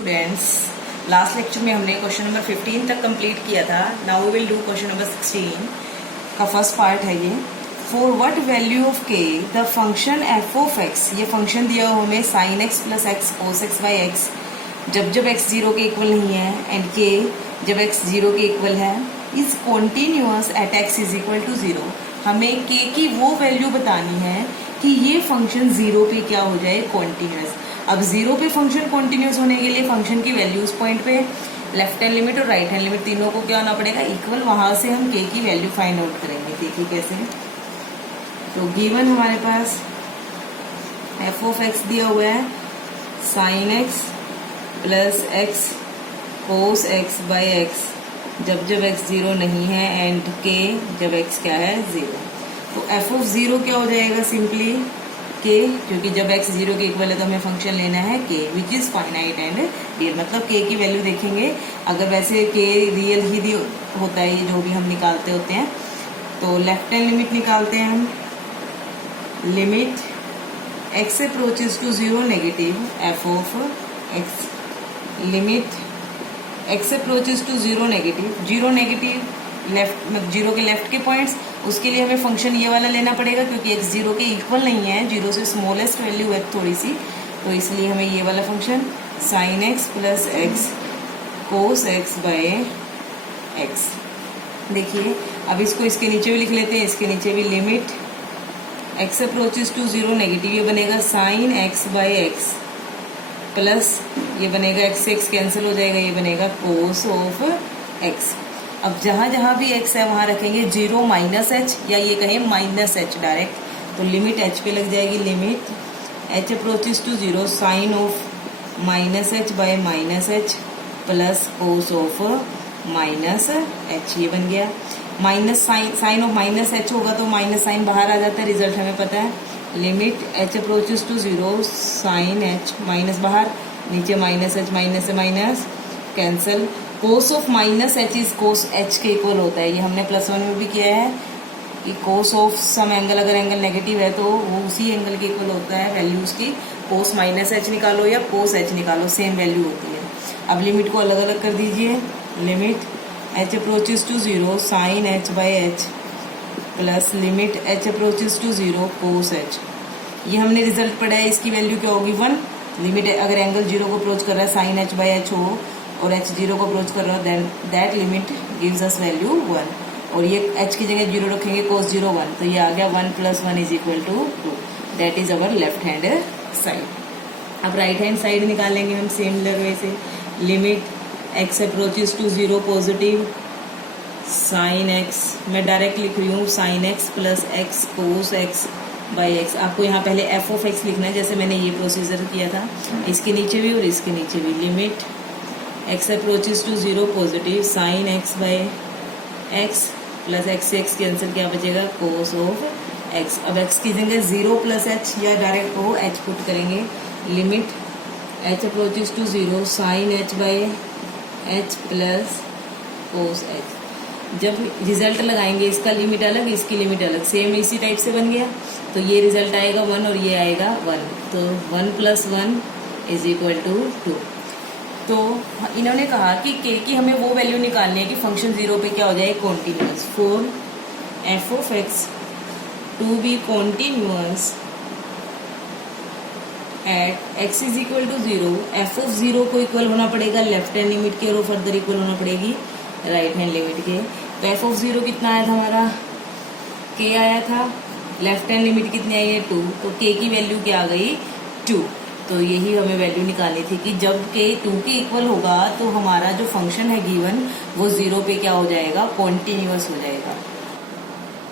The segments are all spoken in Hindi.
स्टूडेंट्स, लास्ट लेक्चर में हमने क्वेश्चन नंबर 15 तक कंप्लीट किया था. Now we will do question number 16 का फर्स्ट पार्ट है ये. फॉर व्हाट वैल्यू ऑफ के the function F of X, ये फंक्शन दिया हुआ हमें sine x plus x cos x by X, जब जब एक्स जीरो के इक्वल नहीं है एंड के जब एक्स जीरो के इक्वल है, is continuous at x is equal to zero. हमें के की वो वैल्यू बतानी है कि ये फंक्शन जीरो पे क्या हो जाए, कॉन्टिन्यूअस. अब जीरो पे फंक्शन कॉन्टिन्यूअस होने के लिए फंक्शन की वैल्यू उस पॉइंट पे लेफ्ट हैंड लिमिट और राइट हैंड लिमिट तीनों को क्या होना पड़ेगा, इक्वल. वहां से हम के की वैल्यू फाइंड आउट करेंगे. देखिए कैसे. तो गिवन हमारे पास एफ ऑफ एक्स दिया हुआ है sine x plus x cos x by X, जब जब एक्स जीरो नहीं है एंड के जब एक्स क्या है, जीरो. तो एफ ऑफ जीरो क्या हो जाएगा, सिंपली के, क्योंकि जब एक्स जीरो के इक्वल है तो हमें फंक्शन लेना है के which is finite and real. मतलब के की वैल्यू देखेंगे, अगर वैसे के रियल ही होता है, ये जो भी हम निकालते होते हैं, तो लेफ्ट हैंड लिमिट निकालते हैं हम. Limit x approaches to zero negative F of x, limit x approaches to zero negative left, zero के लेफ्ट के पॉइंट्स, उसके लिए हमें फंक्शन ये वाला लेना पड़ेगा क्योंकि एक्स जीरो के इक्वल नहीं है, जीरो से स्मॉलेस्ट वैल्यू है थोड़ी सी, तो इसलिए हमें ये वाला function sine x plus x cos X by X. देखिए अब इसको इसके नीचे भी लिख लेते हैं, इसके नीचे भी limit x approaches to zero negative, ये बनेगा sine X by X plus ये बनेगा एक्स से एक्स कैंसिल हो जाएगा, ये बनेगा कोस ऑफ एक्स. अब जहां जहां भी एक्स है वहां रखेंगे जीरो माइनस एच, या ये कहें माइनस एच डायरेक्ट, तो लिमिट एच पे लग जाएगी. Limit H approaches to zero sine of minus H by minus H plus cos of minus H, ये बन गया. Minus sine of minus H होगा तो माइनस साइन बाहर आ जाता है, रिजल्ट हमें पता है. Limit H approaches to zero sine H, minus बाहर, नीचे माइनस एच, माइनस से minus cancel. Cos of minus H is cos H के इक्वल होता है, ये हमने प्लस वन में भी किया है कि कोस ऑफ सम एंगल, अगर एंगल नेगेटिव है तो वो उसी एंगल के इक्वल होता है वैल्यूज की. कोस माइनस एच निकालो या कोस एच निकालो, सेम वैल्यू होती है. अब लिमिट को अलग अलग कर दीजिए. Limit H approaches to zero sine H by H plus limit H approaches to zero cos H. ये हमने रिजल्ट पढ़ा है, इसकी वैल्यू क्या होगी, 1. लिमिट अगर एंगल जीरो को अप्रोच कर रहा है साइन एच बाई एच हो और एच जीरो को अप्रोच कर रहा है, then that limit gives us value 1. और ये एच की जगह जीरो रखेंगे, कोस जीरो 1, तो ये आ गया 1 + 1 is equal to 2. That is our left hand side. अब राइट हैंड साइड निकालेंगे हम सिमिलर वे से. Limit x approaches to zero positive sine x, मैं डायरेक्ट लिख रही हूँ sine x plus x cos x by x. आपको यहाँ पहले एफ ऑफ एक्स लिखना है जैसे मैंने ये प्रोसीजर किया था, इसके नीचे भी और इसके नीचे भी. Limit x approaches to zero positive sine x by x plus x से एक्स कैंसिल, क्या बचेगा, कोस ऑफ एक्स. अब एक्स की जगह जीरो प्लस एच या डायरेक्ट हो एच पुट करेंगे. Limit H approaches to zero sine H by H plus cos h. जब रिजल्ट लगाएंगे इसका लिमिट अलग, इसकी लिमिट अलग, सेम इसी टाइप से बन गया, तो ये रिजल्ट आएगा 1 और ये आएगा 1, तो 1 + 1 इज इक्वल टू 2. तो इन्होंने कहा कि के की हमें वो वैल्यू निकालनी है कि फंक्शन जीरो पे क्या हो जाए, continuous. For f of x to be continuous at x is equal to zero, f of zero को इक्वल होना पड़ेगा लेफ्ट हैंड लिमिट के और फर्दर इक्वल होना पड़ेगी राइट हैंड लिमिट के. तो एफ ऑफ जीरो कितना आया था हमारा, के आया था, लेफ्ट हैंड लिमिट कितनी आई है, 2, तो के की वैल्यू क्या आ गई, 2. तो यही हमें वैल्यू निकालनी थी कि जब के 2 के इक्वल होगा तो हमारा जो फंक्शन है गिवन वो जीरो पे क्या हो जाएगा, कॉन्टिन्यूअस हो जाएगा.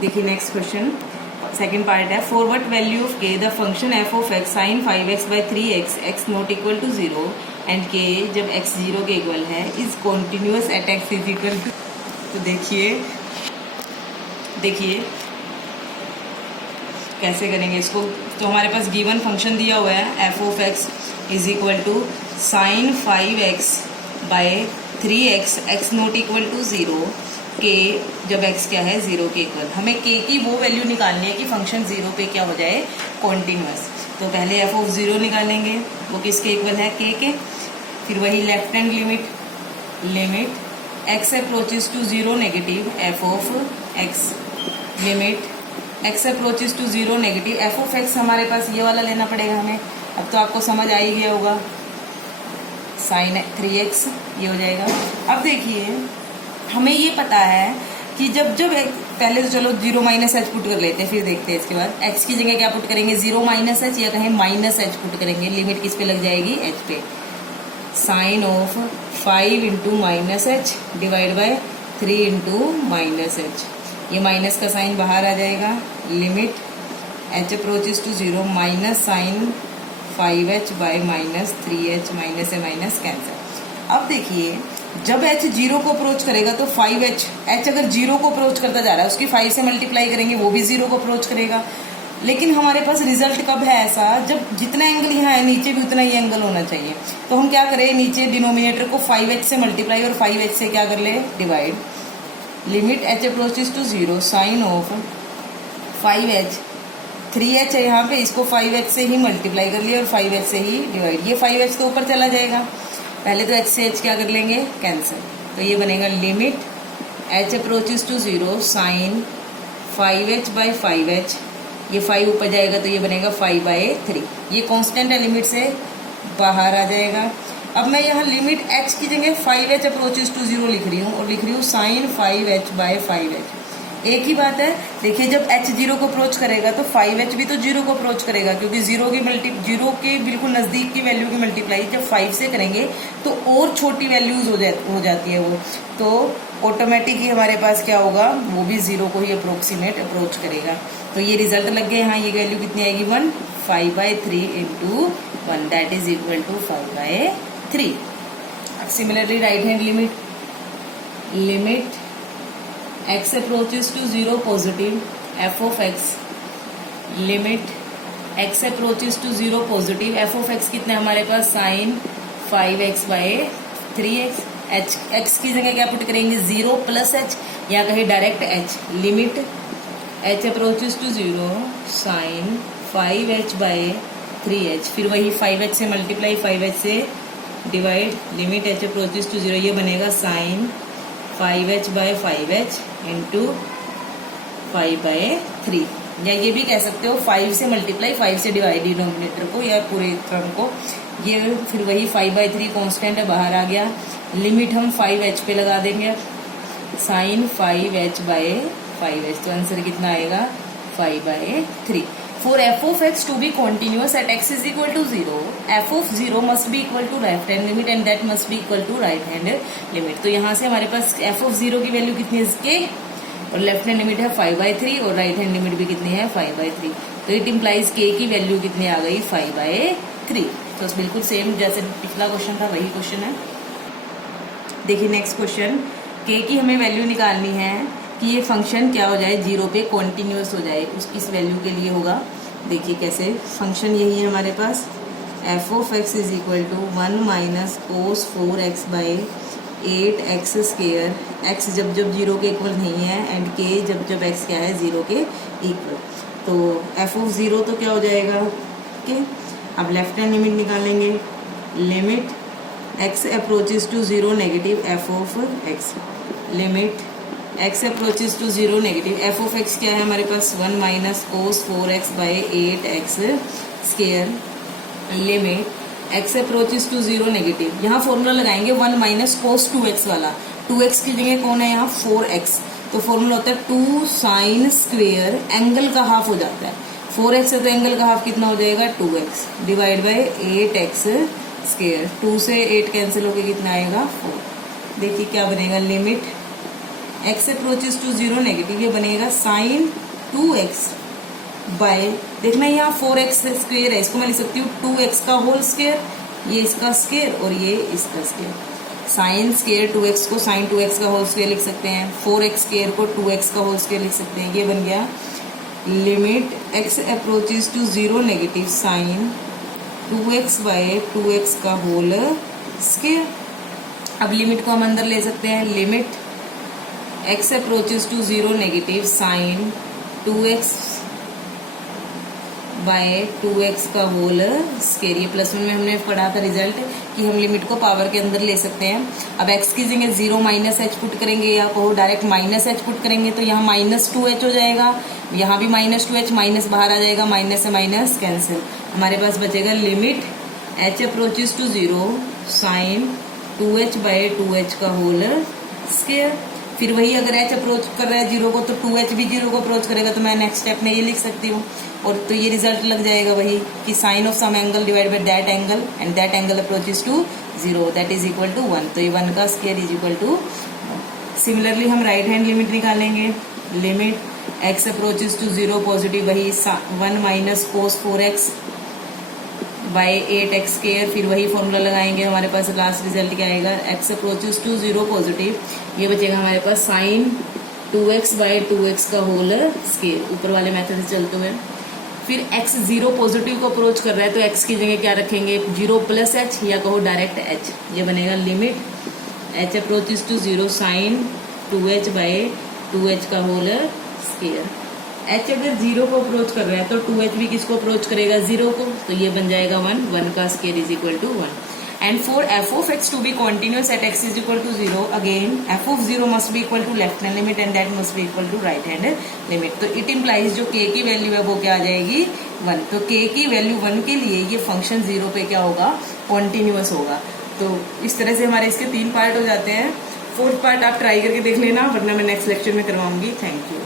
देखिए नेक्स्ट क्वेश्चन, सेकेंड पार्ट है. फॉर व्हाट वैल्यू ऑफ के the function F of x sine 5x by 3x x not equal to zero and के जब एक्स जीरो के इक्वल है is continuous at x is equal to. तो देखिए कैसे करेंगे इसको. तो हमारे पास गिवन फंक्शन दिया हुआ है f of x is equal to sine 5x by 3x x not equal to zero, k जब x क्या है जीरो के इक्वल. हमें के की वो वैल्यू निकालनी है कि फंक्शन जीरो पे क्या हो जाए, कॉन्टिन्यूअस. तो पहले एफ ऑफ जीरो निकालेंगे, वो किसके इक्वल है, के के. फिर वही left hand limit x approaches to zero negative F of x, limit x approaches to zero negative F of x हमारे पास ये वाला लेना पड़ेगा हमें। अब तो आपको समझ आ ही गया होगा, साइन 3x ये हो जाएगा। अब देखिए हमें ये पता है कि जब पहले तो चलो 0 माइनस एच पुट कर लेते हैं, फिर देखते हैं इसके बाद x की जगह क्या पुट करेंगे, 0 माइनस एच या कहें माइनस एच पुट करेंगे। लिमिट किस पे लग जाएगी, h पे। Sine of 5 into minus h divide by 3 into minus H, ये माइनस का साइन बाहर आ जाएगा। Limit h approaches to 0 minus sine 5h by minus 3h, minus से माइनस कैंसिल। अब देखिए जब h 0 को अप्रोच करेगा तो 5h, h अगर 0 को अप्रोच करता जा रहा है उसकी 5 से मल्टीप्लाई करेंगे वो भी 0 को अप्रोच करेगा। लेकिन हमारे पास रिजल्ट कब है ऐसा, जब जितना एंगल यहाँ है नीचे भी उतना ही एंगल होना चाहिए। तो हम क्या करें, नीचे डिनोमिनेटर को 5h से मल्टीप्लाई और 5h से क्या कर ले, divide. Limit h approaches to 0 sine of 5h, 3h है यहाँ पे, इसको 5h से ही मल्टीप्लाई कर लिया और 5h से ही डिवाइड। ये 5h तो ऊपर चला जाएगा, पहले तो h से h क्या कर लेंगे, कैंसिल। तो ये बनेगा limit h approaches to 0 sine 5h by 5h, ये 5 ऊपर जाएगा तो ये बनेगा 5/3। ये कांस्टेंट है, लिमिट से बाहर आ जाएगा। अब मैं यहाँ लिमिट h की जगह 5h अप्रोचेस टू 0 लिख रही हूँ और लिख रही हूँ साइन 5h बाय 5h। एक ही बात है, देखिए जब h 0 को अप्रोच करेगा तो 5h भी तो 0 को अप्रोच करेगा, क्योंकि 0 के बिल्कुल नज़दीक की वैल्यू की मल्टीप्लाई जब 5 से करेंगे तो और छोटी वैल्यूज हो जाती है वो, तो ऑटोमेटिक ही हमारे पास क्या होगा, वो भी 0 को ही अप्रोक्सीमेट अप्रोच करेगा। तो ये रिजल्ट लग गए। यहाँ ये वैल्यू कितनी आएगी, 1, 5/3 into 1 that is equal to 5/3। Similarly right hand limit x approaches to 0 positive f of x, limit x approaches to 0 positive f of x कितने हमारे पास, sign 5x by 3x। x की जगह क्या पुट करेंगे, 0 प्लस h या कहीं direct h। Limit h approaches to 0 sine 5h by 3h, फिर वही 5h से मल्टीप्लाई 5h से divide. Limit h approaches to 0 ये बनेगा sign 5h by 5h into 5/3, या ये भी कह सकते हो 5 से मल्टीप्लाई 5 से डिवाइड डिनोमिनेटर को या पूरे टर्म को। ये फिर वही 5/3 कांस्टेंट है, बाहर आ गया। लिमिट हम 5h पे लगा देंगे, साइन 5h बाय 5h, तो आंसर कितना आएगा, 5/3। For f of x to be continuous at x is equal to 0, f of 0 must be equal to left hand limit and that must be equal to right hand limit। तो यहाँ से हमारे पास f of 0 की वैल्यू कितनी है, k, और लेफ्ट हैंड लिमिट है 5/3 और राइट हैंड लिमिट भी कितनी है, 5/3। तो इट इम्प्लाइज k की वैल्यू कितनी आ गई, 5/3। तो बिल्कुल सेम जैसे पिछला क्वेश्चन था वही क्वेश्चन है। देखिए नेक्स्ट क्वेश्चन, k की हमें वैल्यू निकालनी है कि ये फंक्शन क्या हो जाए, 0 पे कॉन्टिन्यूस हो जाए, इस वैल्यू के लिए होगा। देखिए कैसे, फंक्शन यही है हमारे पास, f of x is equal to 1 minus cos 4x by 8x square, x जब 0 के इक्वल नहीं है एंड k जब x क्या है, 0 के इक्वल। तो f ऑफ 0 तो क्या हो जाएगा, k। अब लेफ्ट हैंड लिमिट निकालेंगे, limit x approaches to 0 negative f of x, limit x approaches to 0 negative f of x क्या है हमारे पास, 1 minus cos 4x by 8x square. Limit x approaches to 0 negative, यहाँ फॉर्मूला लगाएंगे 1 माइनस कोस 2x वाला, 2x की जगह कौन है यहाँ, 4x। तो फॉर्मूला होता है 2 साइन स्क्वेयर, एंगल का हाफ हो जाता है, 4x है तो एंगल का हाफ कितना हो जाएगा, 2x divide by 8x square. 2 से 8 कैंसिल होकर कितना आएगा, 4। देखिए क्या बनेगा, limit x approaches to 0 negative, ये बनेगा साइन 2x बाय, देखना यहाँ 4x स्क्वायर है, इसको मैं लिख सकती हूँ 2x का होल स्क्वायर, ये इसका स्क्वायर और ये इसका स्क्वायर। साइन स्क्वायर 2x को साइन 2x का होल स्क्वायर लिख सकते हैं, 4x स्क्वायर को 2x का होल स्क्वायर लिख सकते हैं। ये बन गया limit x approaches to 0 negative sine 2x by 2x का होल स्क्वायर। अब लिमिट को हम अंदर ले सकते हैं, limit x approaches to 0 negative sine 2x by 2x का होल स्क्वायर। ये +1 में हमने पढ़ा था रिजल्ट कि हम लिमिट को पावर के अंदर ले सकते हैं। अब x की जगह 0 माइनस h पुट करेंगे या कहो डायरेक्ट माइनस h पुट करेंगे तो यहाँ -2h हो जाएगा, यहाँ भी -2h, माइनस बाहर आ जाएगा, माइनस से माइनस कैंसिल। हमारे पास बचेगा limit h approaches to 0 sine 2h by 2h का होल स्क्वायर। फिर वही अगर h अप्रोच कर रहा है 0 को तो 2h भी 0 को अप्रोच करेगा, तो मैं नेक्स्ट स्टेप में ये लिख सकती हूँ। और तो ये रिजल्ट लग जाएगा वही कि sine of some angle divide by that angle and that angle approaches to 0 that is equal to 1। तो ये 1 का square is equal to. Similarly हम राइट हैंड लिमिट निकालेंगे। Limit x approaches to 0 positive, वही 1 minus cos 4x bye 8x square. फिर वही फॉर्मूला लगाएंगे, हमारे पास लास्ट रिजल्ट क्या आएगा, x अप्रोचेस टू 0 पॉजिटिव, ये बचेगा हमारे पास साइन 2x बाय 2x का होल स्क्वायर, ऊपर वाले मेथड से चलते हुए। फिर x 0 पॉजिटिव को अप्रोच कर रहा है तो x की जगह क्या रखेंगे, 0 प्लस h या कहो डायरेक्ट h। ये बनेगा limit h approaches to 0 sine 2h by 2h का होल स्क्वायर। h अगर 0 को अप्रोच कर रहा है तो 2h भी किसको अप्रोच करेगा, 0 को, तो ये बन जाएगा 1 का square is equal to 1। And for f of x to be continuous at x is equal to 0, again f of 0 must be equal to left hand limit and that must be equal to right hand limit। तो इट इम्प्लाइज जो k की वैल्यू है वो क्या आ जाएगी, 1। तो k की वैल्यू 1 के लिए ये फंक्शन 0 पे क्या होगा, कॉन्टिन्यूअस होगा। तो इस तरह से हमारे इसके 3 पार्ट हो जाते हैं। 4th पार्ट आप ट्राई करके देख लेना, वरना मैं नेक्स्ट लेक्चर में करवाऊंगी। Thank you.